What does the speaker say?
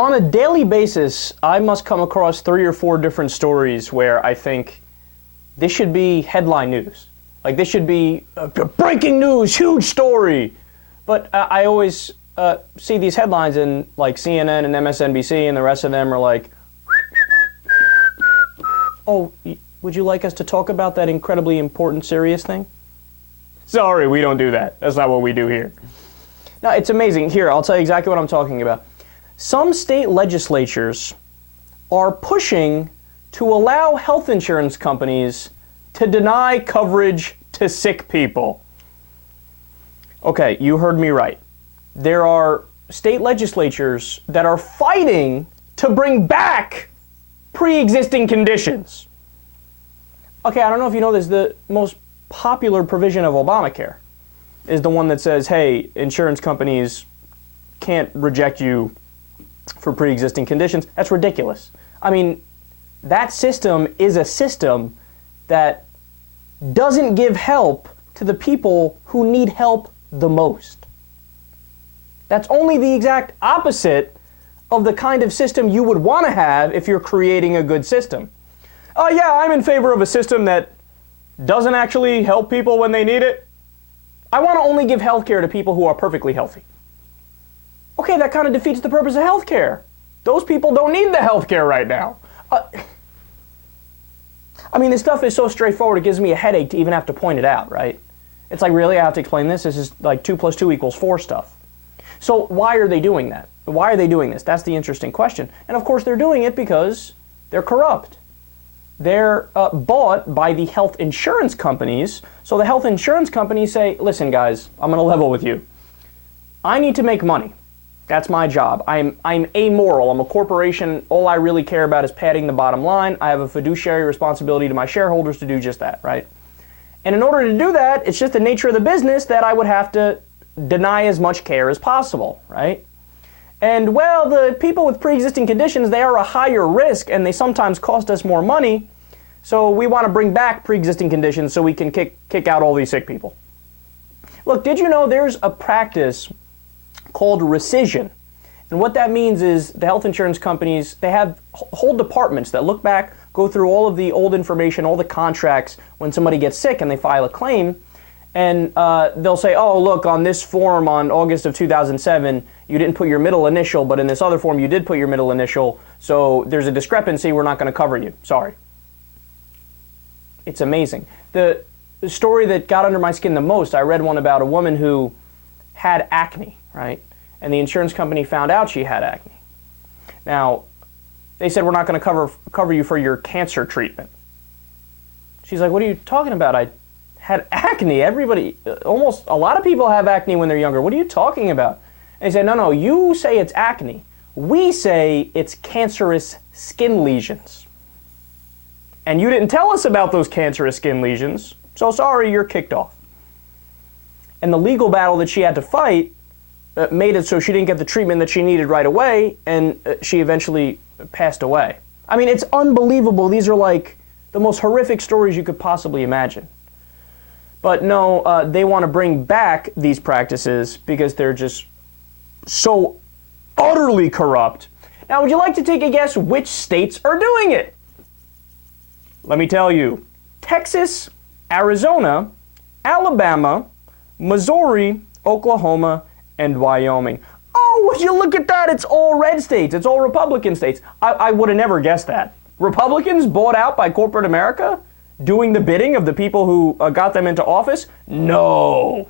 On a daily basis, I must come across 3 or 4 different stories where I think this should be headline news. Like, this should be breaking news, huge story. But I always see these headlines and like CNN and MSNBC and the rest of them are like, oh, would you like us to talk about that incredibly important, serious thing? Sorry, we don't do that. That's not what we do here. Now, it's amazing. Here, I'll tell you exactly what I'm talking about. Some state legislatures are pushing to allow health insurance companies to deny coverage to sick people. Okay, you heard me right. There are state legislatures that are fighting to bring back pre-existing conditions. Okay, I don't know if you know this, the most popular provision of Obamacare is the one that says, hey, insurance companies can't reject you for pre-existing conditions. That's ridiculous. I mean, that system is a system that doesn't give help to the people who need help the most. That's only the exact opposite of the kind of system you would want to have if you're creating a good system. Oh yeah, I'm in favor of a system that doesn't actually help people when they need it. I want to only give health care to people who are perfectly healthy. Okay, that kind of defeats the purpose of health care. Those people don't need the health care right now. I mean, this stuff is so straightforward, it gives me a headache to even have to point it out, right? It's like, really, I have to explain this? This is like 2 + 2 = 4 stuff. So why are they doing that? Why are they doing this? That's the interesting question. And of course, they're doing it because they're corrupt. They're bought by the health insurance companies. So the health insurance companies say, listen, guys, I'm going to level with you. I need to make money. That's my job. I'm amoral. I'm a corporation. All I really care about is padding the bottom line. I have a fiduciary responsibility to my shareholders to do just that, right? And in order to do that, it's just the nature of the business that I would have to deny as much care as possible, right? And well, the people with pre-existing conditions, they are a higher risk and they sometimes cost us more money. So we want to bring back pre-existing conditions so we can kick out all these sick people. Look, did you know there's a practice called rescission? And what that means is the health insurance companies, they have whole departments that look back, go through all of the old information, all the contracts when somebody gets sick and they file a claim. And they'll say, oh, look, on this form on August of 2007, you didn't put your middle initial, but in this other form you did put your middle initial, so there's a discrepancy, we're not going to cover you. Sorry. It's amazing. The story that got under my skin the most, I read one about a woman who had acne, right? And the insurance company found out she had acne. Now, they said, we're not going to cover you for your cancer treatment. She's like, what are you talking about? I had acne. Everybody, almost a lot of people have acne when they're younger. What are you talking about? And they said, no, you say it's acne. We say it's cancerous skin lesions. And you didn't tell us about those cancerous skin lesions, so sorry, you're kicked off. And the legal battle that she had to fight made it so she didn't get the treatment that she needed right away, and she eventually passed away. I mean, it's unbelievable. These are like the most horrific stories you could possibly imagine. But no, they want to bring back these practices because they're just so utterly corrupt. Now, would you like to take a guess which states are doing it? Let me tell you. Texas, Arizona, Alabama, Missouri, Oklahoma, and Wyoming. Oh, would you look at that? It's all red states. It's all Republican states. I would have never guessed that. Republicans bought out by corporate America? Doing the bidding of the people who got them into office? No.